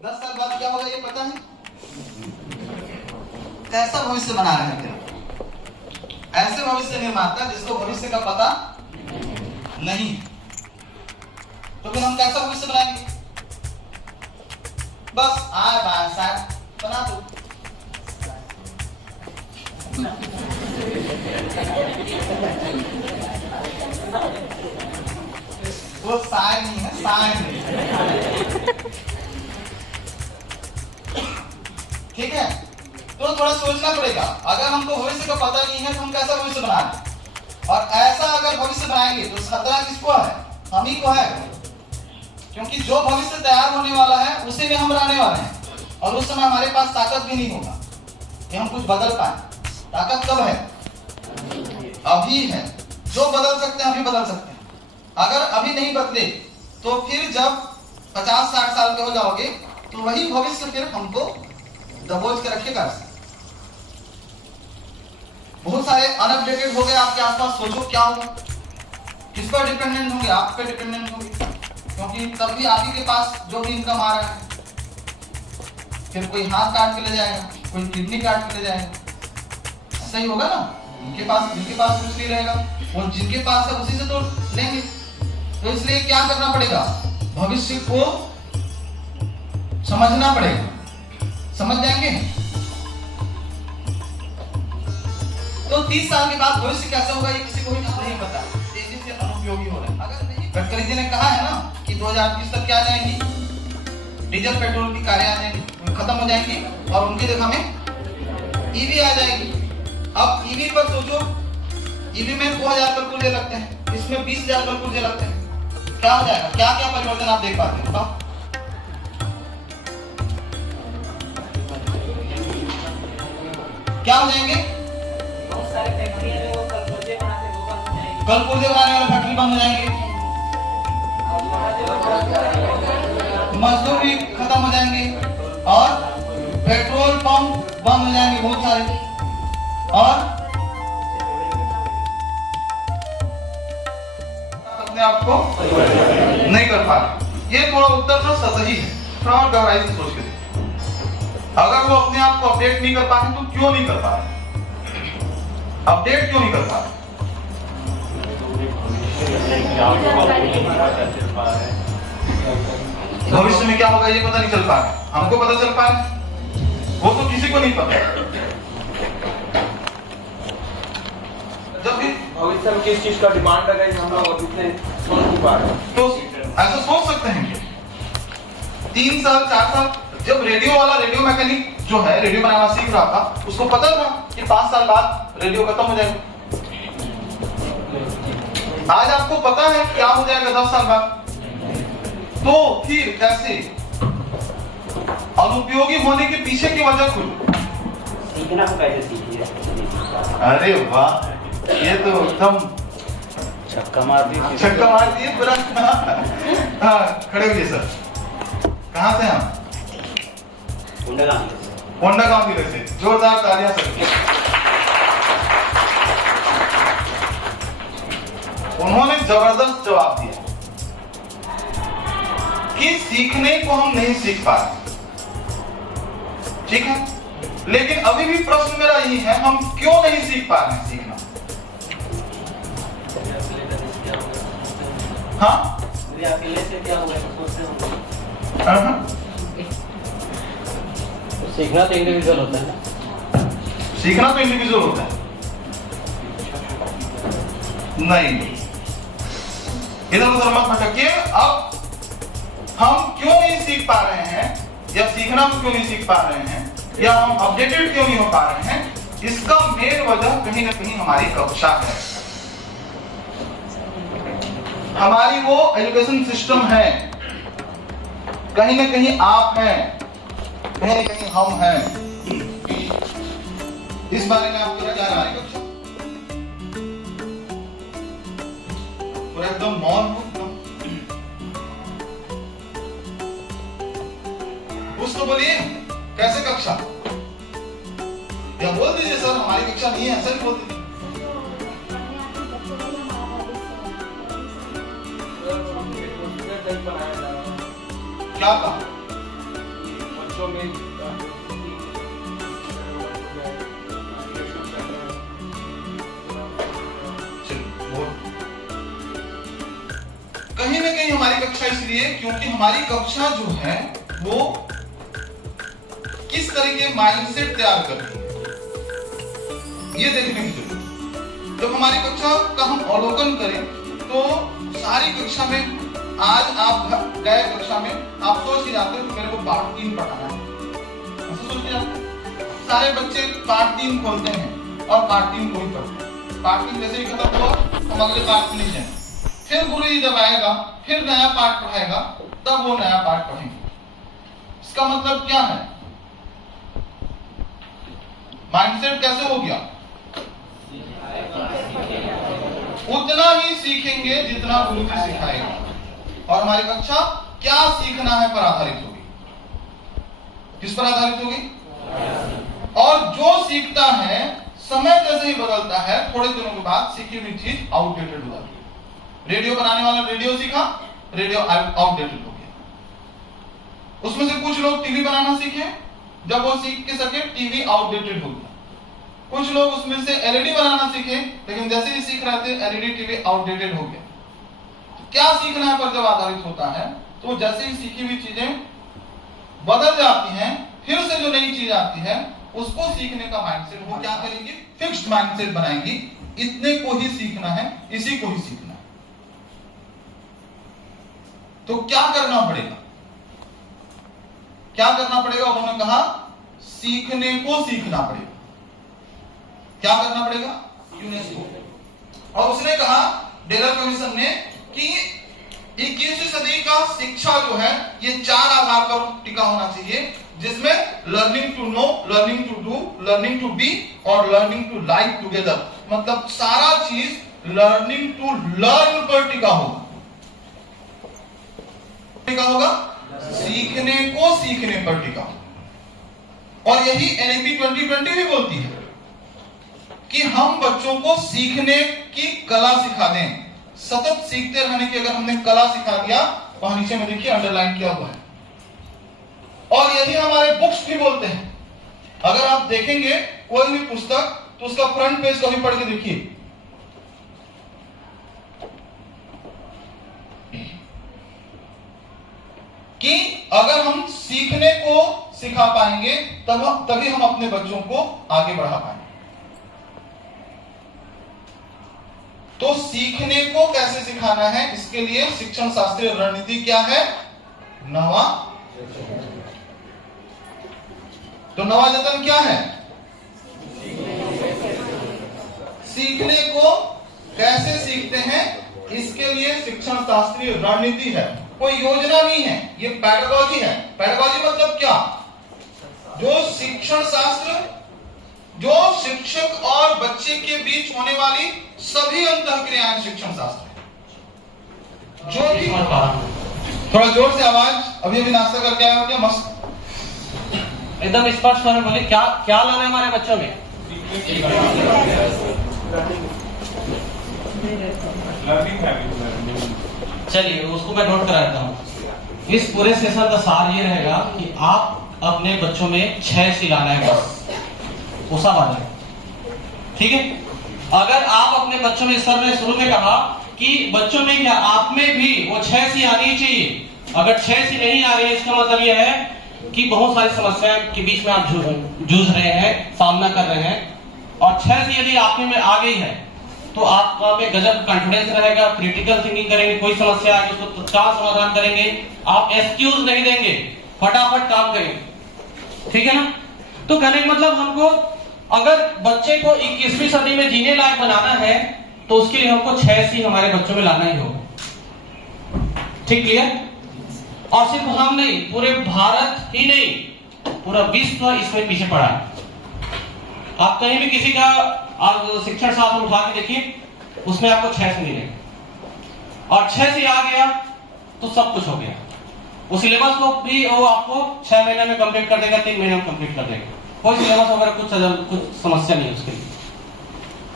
10 साल बाद क्या होगा ये पता है? कैसा भविष्य बना रहे हैं? ऐसे भविष्य निर्माता जिसको भविष्य का पता नहीं, तो फिर हम कैसा भविष्य बनाएंगे? बस आए बाय साहब बना दो। वो साय नहीं है, साय नहीं। ठीक है, तो थोड़ा सोचना पड़ेगा। अगर हमको भविष्य का पता नहीं है तो हम कैसा भविष्य बना रहे हैं? और ऐसा अगर भविष्य बनाएंगे तो खतरा किसको है? हम ही को है, क्योंकि जो भविष्य तैयार होने वाला है उसी में हम रहने वाले हैं। और उस समय हमारे पास ताकत भी नहीं होगा कि हम कुछ बदल पाए। ताकत कब है? अभी है। जो बदल सकते हैं अभी बदल सकते हैं। अगर अभी नहीं बदले तो फिर जब 50-60 साल के हो जाओगे तो वही भविष्य फिर हमको दबोच के रखेगा। बहुत सारे अनअपडेटेड हो गए आपके आसपास। सोचो क्या होगा? किस पर डिपेंडेंट होंगे? आप पे डिपेंडेंट होंगे, क्योंकि तब भी आप ही के पास जो भी इनकम आ रहा है, फिर कोई हाथ काट के ले जाएगा, कोई किडनी काट के ले जाएगा। सही होगा ना? जिनके पास कुछ नहीं रहेगा, वो जिनके पास है उसी से तो लेंगे। तो इसलिए क्या करना पड़ेगा? भविष्य को समझना पड़ेगा। समझ जाएंगे तो 30 साल के बाद भविष्य कैसा होगा ये किसी को भी नहीं पता। तेजी से अनुपयोगी हो रहा है। अगर नहीं, गडकरी जी ने कहा है ना कि 2020 तक क्या आ जाएंगी? डीजल पेट्रोल की कारें आ जाएंगी, खत्म हो जाएंगी और उनकी जगह में ईवी आ जाएगी। अब ईवी पर सोचो, ईवी में 2000 कल पुर्जे लगते हैं, इसमें 20,000 कल पुर्जे लगते हैं। क्या हो जाएगा? क्या क्या परिवर्तन आप देख पाते हैं? बताओ। क्या हो जाएंगे? बहुत सारे फैक्ट्री है वो कल पुर्जे बनाने वाले फैक्ट्री बंद हो जाएंगे। मजदूर भी खत्म हो जाएंगे और पेट्रोल पंप बंद हो जाएंगे बहुत सारे। और अपने आप को नहीं कर पा रहे। ये थोड़ा उत्तर ना सही है, थोड़ा और गहराई से सोच के देखिए। अगर वो अपने आप को अपडेट नहीं कर पा रहे तो क्यों नहीं कर पा रहे? अपडेट क्यों नहीं कर पा रहे? भविष्य में क्या होगा ये पता नहीं चल पा रहा। हमको पता चल पा रहा है, वो तो किसी को नहीं पता। जब भी भविष्य में किस चीज का डिमांड रहेगा हम लोग अभी से सोच नहीं पा रहे, तो ऐसा सोच सकते हैं कि 3 साल 4 साल जब रेडियो मैकेनिक जो है रेडियो बनाना सीख रहा था, उसको पता था कि 5 साल बाद रेडियो खत्म हो जाएगा। आज आपको पता है क्या हो जाएगा 10 साल बाद। तो फिर कैसे अनुपयोगी होने के पीछे की वजह खुद सीखना को कैसे सीखिए? अरे वाह, ये तो एकदम छक्का मार दिए पूरा। हाँ, खड़े हुए सर। कहाँ से हम? होंडा गांव की से जोरदार तालियां सबके। उन्होंने जबरदस्त जवाब दिया कि सीखने को हम नहीं सीख पा रहे। ठीक है, लेकिन अभी भी प्रश्न मेरा यही है, हम क्यों नहीं सीख पा रहे हैं सीखना? हाँ, अकेले से क्या हुआ सोचते सीखना तो इंडिविजुअल होता है ना। सीखना तो इंडिविजुअल होता है। नहीं, इधर उधर मत भटकिए। अब हम क्यों नहीं सीख पा रहे हैं, या सीखना क्यों नहीं सीख पा रहे हैं, या हम अपडेटेड क्यों नहीं हो पा रहे हैं, इसका मेन वजह कहीं ना कहीं हमारी कक्षा है। हमारी वो एजुकेशन सिस्टम है। कहीं ना कहीं आप हैं, कहीं ना कहीं हम हैं। इस बारे में आपको क्या जानना है? कक्षा पूरा एकदम मौन हो। कुछ तो बोलिए, कैसे कक्षा? या बोल दीजिए सर हमारी कक्षा नहीं है, ऐसा नहीं बोल दीजिए। क्या कहा? बच्चों में कहीं ना कहीं हमारी कक्षा इसलिए क्योंकि हमारी कक्षा जो है वो किस तरह के माइंडसेट तैयार करती है ये देखने की जरूरत है। जब हमारी कक्षा का हम अवलोकन करें तो सारी कक्षा में आज आप गए कक्षा में आप सोच के जाते हो कि मेरे को पाठ 3 पढ़ाना है, ऐसा सोच के जाते हो। सारे बच्चे पाठ 3 खोलते हैं और पाठ 3 को ही पढ़ते हैं। पाठ 3 जैसे ही खत्म हुआ हम अगले पाठ में जाएंगे, फिर गुरु जी जब आएगा फिर नया पाठ पढ़ाएगा तब वो नया पाठ पढ़ेंगे। इसका मतलब क्या है? माइंडसेट कैसे हो गया? उतना ही सीखेंगे जितना गुरु जी सिखाएगा। और हमारी कक्षा क्या सीखना है पर आधारित होगी। किस पर आधारित होगी? और जो सीखता है समय जैसे ही बदलता है थोड़े दिनों के बाद सीखी हुई चीज आउटडेटेड हो जाती है। रेडियो बनाने वाला रेडियो सीखा, रेडियो आउटडेटेड हो गया। उसमें से कुछ लोग टीवी बनाना सीखे, जब वो सीख के सके टीवी आउटडेटेड हो गया। कुछ लोग उसमें से एलईडी बनाना सीखे, लेकिन जैसे ही सीख रहे थे एलईडी टीवी आउटडेटेड हो गया। तो क्या सीखना है पर जब आधारित होता है तो जैसे ही सीखी हुई चीजें बदल जाती हैं, फिर से जो नई चीज आती है उसको सीखने का माइंडसेट वो क्या करेंगे? फिक्स्ड माइंडसेट बनाएंगे। इतने को ही सीखना है, इसी को ही सीखना है। तो क्या करना पड़ेगा? क्या करना पड़ेगा? उन्होंने कहा सीखने को सीखना पड़ेगा। क्या करना पड़ेगा? यूनेस्को। और उसने कहा डेलर कमीशन ने कि 21वीं सदी का शिक्षा जो है ये 4 आधार पर टिका होना चाहिए, जिसमें learning to know, learning to do, learning to be और लर्निंग टू लाइव टुगेदर। मतलब सारा चीज लर्निंग टू लर्न पर टिका होगा। टिका होगा सीखने को सीखने पर टिका। और यही एनईपी 2020 भी बोलती है कि हम बच्चों को सीखने की कला सिखा दें। सतत सीखते रहने की अगर हमने कला सिखा दिया, वहां नीचे में देखिए अंडरलाइन किया हुआ है। और यही हमारे बुक्स भी बोलते हैं। अगर आप देखेंगे कोई भी पुस्तक तो उसका फ्रंट पेज कभी पढ़ के देखिए, कि अगर हम सीखने को सिखा पाएंगे तभी हम अपने बच्चों को आगे बढ़ा पाएंगे। तो सीखने को कैसे सिखाना है, इसके लिए शिक्षण शास्त्रीय रणनीति क्या है? नवा। तो नवा जतन क्या है? सीखने को कैसे सीखते हैं, इसके लिए शिक्षण शास्त्रीय रणनीति है। कोई योजना नहीं है, ये पैडागॉजी है। पैडागॉजी मतलब क्या? जो शिक्षण शास्त्र, जो शिक्षक और बच्चे के बीच होने वाली सभी अंतःक्रियाएं शिक्षण शास्त्र है। जो भी थोड़ा जोर से आवाज, अभी अभी नाश्ता करके आया हो क्या? मस्त एकदम स्पष्ट होने बोले क्या क्या लाना है हमारे बच्चों में? चलिए उसको मैं नोट करा देता हूँ। इस पूरे सेशन का सार ये रहेगा कि आप अपने बच्चों में 6 सी लाना है, बस उसा वाला है। ठीक है? अगर आप अपने बच्चों में, सर ने शुरू में कहा कि बच्चों में क्या, आप में भी वो 6 सी आनी चाहिए। अगर 6 सी नहीं आ रही है इसका मतलब यह है कि बहुत सारी समस्याओं के बीच में आप जूझ रहे हैं, सामना कर रहे हैं। और 6 सी यदि आप में आ गई है तो आपका में गजब कॉन्फिडेंस रहेगा, क्रिटिकल थिंकिंग करेंगे, कोई समस्या आएगी उसको तत्काल समाधान करेंगे, आप एक्सक्यूज नहीं देंगे, फटाफट काम करेंगे। ठीक है ना? तो कहने का मतलब हमको अगर बच्चे को 21वीं सदी में जीने लायक बनाना है तो उसके लिए हमको 6 सी हमारे बच्चों में लाना ही होगा। ठीक, क्लियर? और सिर्फ हम नहीं, पूरे भारत ही नहीं, पूरा विश्व इसमें पीछे पड़ा है। आप कहीं भी किसी का आप शिक्षण शास्त्र उठा के देखिए, उसमें आपको 6 सी मिलेगा। और 6 सी आ गया तो सब कुछ हो गया। उस सिलेबस को भी वो आपको 6 महीने में कंप्लीट कर देगा, 3 महीने में कंप्लीट कर देगा। कोई सिलेबस वगैरह कुछ समस्या नहीं है उसके लिए।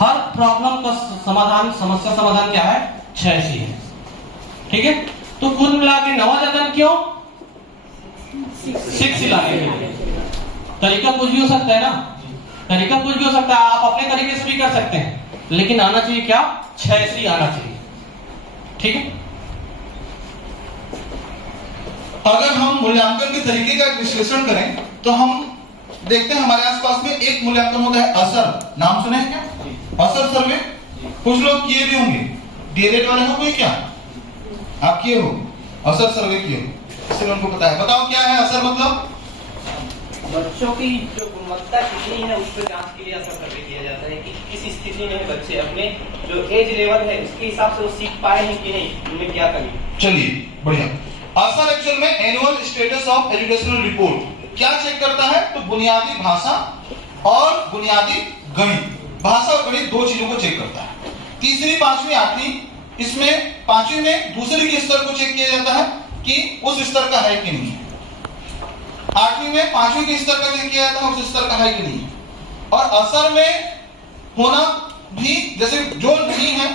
हर प्रॉब्लम का समाधान, समस्या समाधान क्या है? 6 सी है। ठीक है? तो कुल मिला के नवा जतन क्यों? 6 सिलाने के लिए। तरीका कुछ भी हो सकता है ना, तरीका कुछ भी हो सकता है, आप अपने तरीके से भी कर सकते हैं, लेकिन आना चाहिए क्या, 6 सी आना चाहिए। ठीक है। अगर हम मूल्यांकन के तरीके का विश्लेषण करें तो हम देखते हैं हमारे आसपास में एक मूल्यांकन होता है असर। नाम सुने हैं क्या, असर सर्वे? कुछ लोग किए भी होंगे, डीएलएड वाले हो कोई क्या, आप किए हो असर सर्वे किए हो, इसलिए उनको पता है। बताओ क्या है असर मतलब? बच्चों की जो गुणवत्ता कितनी है उस पर जांच के लिए असर सर्वे किया जाता है कि किस स्थिति में है बच्चे, अपने जो एज लेवल है उसके हिसाब से वो सीख पाए हैं कि नहीं, उनमें क्या कमी। चलिए बढ़िया। असर एक्चुअल में annual status of educational report क्या चेक करता है, तो बुनियादी भाषा और बुनियादी गणित, भाषा और गणित दो चीजों को चेक करता है। तीसरी, पांचवी, आठवीं, इसमें पांचवी में दूसरे के स्तर को चेक किया जाता है कि उस स्तर का है कि नहीं है। आठवीं में पांचवी के स्तर का चेक किया जाता है उस स्तर का है कि नहीं है। और असर में होना भी, जैसे जो नहीं है,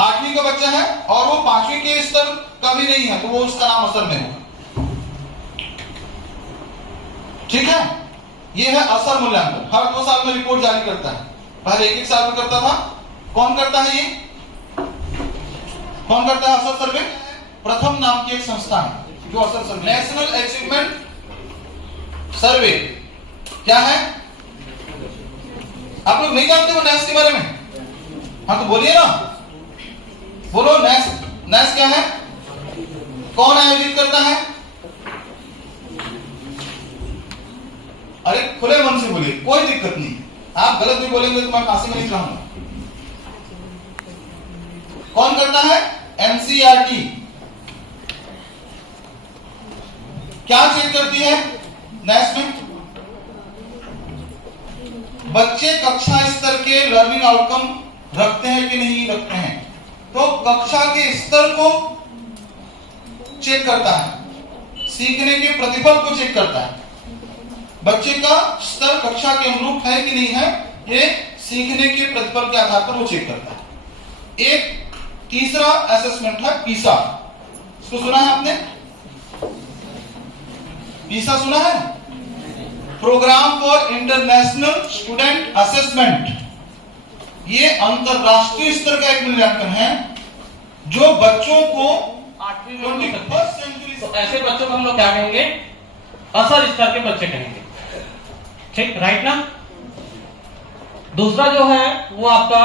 आठवीं का बच्चा है और वो पांचवी के स्तर का भी नहीं है, तो वो उसका नाम असर में होगा। ठीक है, ये है असर मूल्यांकन। हर 2 साल में रिपोर्ट जारी करता है, पहले 1-1 साल में करता था। कौन करता है ये, कौन करता है असर सर्वे? प्रथम नाम की एक संस्था है जो असर सर्वे, नेशनल अचीवमेंट सर्वे। क्या है, आप लोग नहीं जानते हो नेस के बारे में? हाँ तो बोलिए ना, बोलो नेस। नेस क्या है, कौन आयोजित करता है? अरे खुले मन से बोलिए, कोई दिक्कत नहीं। आप गलत भी बोलेंगे तो मैं फांसी में नहीं रहूंगा। कौन करता है? एनसीईआरटी। क्या चेक करती है नेस में? बच्चे कक्षा स्तर के लर्निंग आउटकम रखते हैं कि नहीं रखते हैं, तो कक्षा के स्तर को चेक करता है, सीखने के प्रतिफल को चेक करता है। बच्चे का स्तर कक्षा के अनुरूप है कि नहीं है, ये सीखने के प्रतिफल के आधार पर वो चेक करता है। एक तीसरा असेसमेंट है पीसा। इसको सुना है आपने? पीसा सुना है? Programme for international student assessment. ये अंतरराष्ट्रीय स्तर का एक मूल्यांकन है जो बच्चों को 21st सेंचुरी, तो ऐसे बच्चों को हम लोग क्या कहेंगे, असर स्तर के बच्चे कहेंगे। ठीक, राइट ना। दूसरा जो है वो आपका,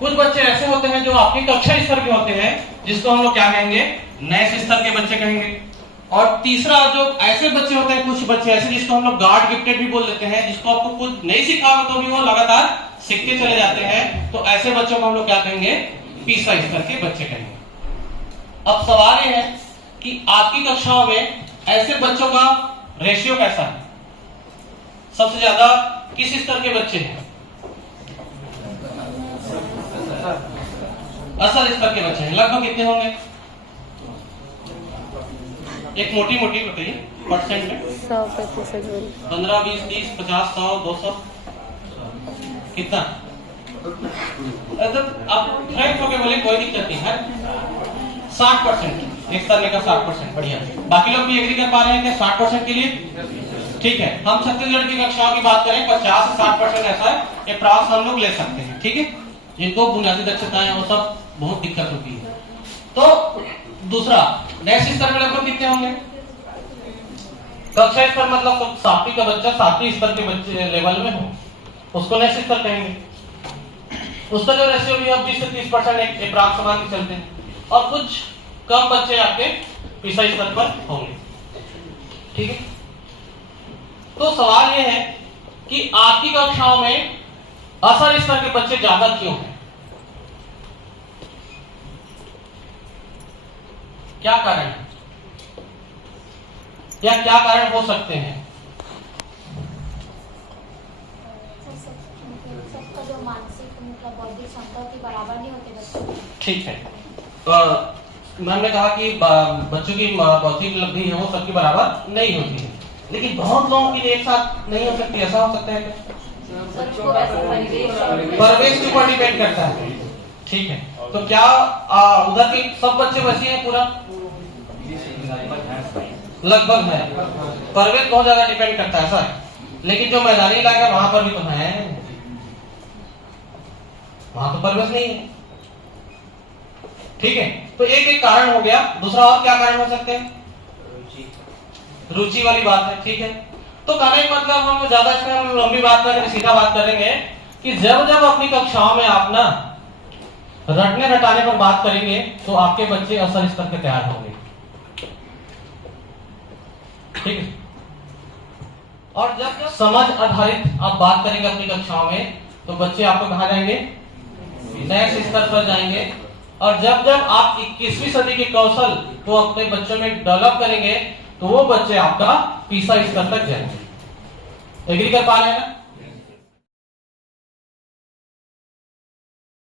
कुछ बच्चे ऐसे होते हैं जो आपकी कक्षा स्तर के होते हैं, जिसको हम लोग क्या कहेंगे, नए स्तर के बच्चे कहेंगे। और तीसरा जो ऐसे बच्चे होते हैं, कुछ बच्चे ऐसे जिसको हम लोग गॉड गिफ्टेड भी बोल देते हैं, जिसको आपको कुछ नहीं सिखाओ तो भी वो लगातार सीखते चले जाते हैं, तो ऐसे बच्चों को हम लोग क्या कहेंगे, तीसरा स्तर के बच्चे कहेंगे। अब सवाल ये है कि आपकी कक्षाओं में ऐसे बच्चों का रेशियो कैसा है, सबसे ज्यादा किस स्तर के बच्चे हैं? असर स्तर के बच्चे हैं। लगभग कितने होंगे, एक मोटी मोटी बताइए परसेंट में। 100%। 15, 20, 30, 50, 100, 200, कितना? आप फ्रैंक होके बोले, कोई दिक्कत नहीं है। 60%, एक स्तर का 60%, बढ़िया। बाकी लोग भी एग्री कर पा रहे हैं कि 60% के लिए ठीक है। हम छत्तीसगढ़ की कक्षाओं की बात करें, 50 से 60% ऐसा है, ये प्राप्त हम लोग ले सकते हैं। ठीक है, जिनको बुनियादी दक्षता है वो सब बहुत दिक्कत होती है। तो दूसरा, नेक्स्ट स्तर में लगभग कितने होंगे? कक्षा स्तर मतलब तो 7वीं का बच्चा 7वीं स्तर के बच्चे लेवल में हो, उसको नेक्स्ट स्तर कहेंगे। उसका जो रेशियो भी अब 20 से 30% एक प्राप्त मान के चलते हैं, और कुछ कम बच्चे आपके पिछला स्तर पर होंगे। ठीक है, तो सवाल यह है कि आपकी कक्षाओं में असर स्तर के बच्चे ज्यादा क्यों हैं? क्या कारण है, या क्या कारण हो सकते हैं? सबका जो मानसिक मतलब बौद्धिक क्षमता की बराबर नहीं होते बच्चे। ठीक है, मैम ने कहा कि बच्चों की बौद्धिक उपलब्धि है वो सबकी बराबर नहीं होती है, लेकिन बहुत लोगों के लिए एक साथ नहीं हो सकती, ऐसा हो सकता है क्या? परिवेश के ऊपर डिपेंड करता है। ठीक है, तो क्या उधर के सब बच्चे वैसे हैं पूरा? लगभग है। परवेज बहुत ज्यादा डिपेंड करता है ऐसा है, लेकिन जो मैदानी इलाका है वहां पर भी तो है, वहां तो परवेज नहीं है। ठीक है, तो एक एक कारण हो गया। दूसरा और क्या कारण हो सकते हैं? रुचि वाली बात है। ठीक है, तो कहने का मतलब हम ज्यादा इसमें हम लंबी बात ना करें, सीधा बात करेंगे कि जब जब अपनी कक्षाओं में आप ना रटने रटाने पर बात करेंगे तो आपके बच्चे असल स्तर के तैयार होंगे। ठीक है, और जब जब समझ आधारित आप बात करेंगे अपनी कक्षाओं में तो बच्चे आपको कहाँ जाएंगे? नए स्तर पर जाएंगे। और जब जब आप 21वीं सदी के कौशल को अपने बच्चों में डेवलप करेंगे तो वो बच्चे आपका पीसा स्तर तक जाएंगे। एग्री कर पा रहे हैं ना?